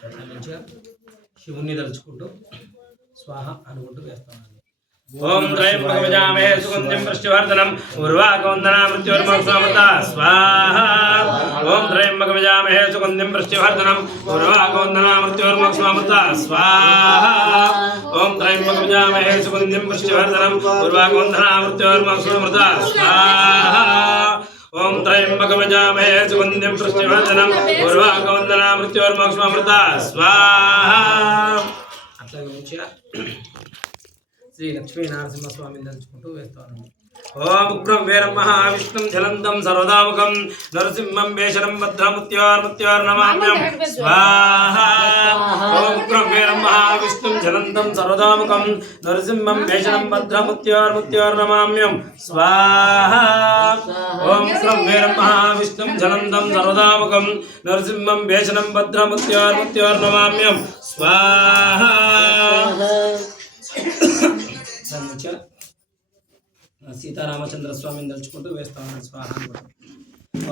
మంచిగా శివుణ్ణి తలుచుకుంటూ స్వాహ అనుకుంటూ వేస్తామండి. ఓం త్రయంబకమజామహే సుగంధిం పుష్టివర్ధనం ఉర్వాకవందనా మృత్యుర్మోక్షమృత స్వాహా. ఓం త్రయంబకమజామహే సుగంధిం పుష్టివర్ధనం ఉర్వాకవందనా మృత్యుర్మోక్షమృత స్వాహా. ఓం త్రయంబకమజామహే సుగంధిం పుష్టివర్ధనం ఉర్వాకవందనా త్రయంబకమజామహే సుగంధిం పుష్టివర్ధనం. ఉర్వాకవందనా మృత్యుర్మోక్షమృత స్వాహా. అట్లాగే మంచిగా శ్రీ లక్ష్మీ నరసింహస్వామిని తలుచుకుంటూ వేస్తామండి ఓం ఉగ్రం వీరం మహావిష్ణుం జలంతం సర్వదాముఖం నరసింహం వేషరం భద్రముత్యోర్ముత్యోర్నమామ్యం స్వాహా. ఓం ఉగ్రం వీరం మహావిష్ణుం జలంతం సర్వదాముఖం నరసింహం వేషరం భద్రముత్యోర్ముత్యోర్నమామ్యం స్వాహా. ఓం వీరం మహావిష్ణుం జలంతం సర్వదాముఖం నరసింహం వేషనం భద్రముత్యోర్ముత్యోర్నమామ్యం స్వాహా. సీతారామచంద్ర స్వామిని తలుచుకుంటూ వేస్తామండి స్వాహ అనుకుంటూ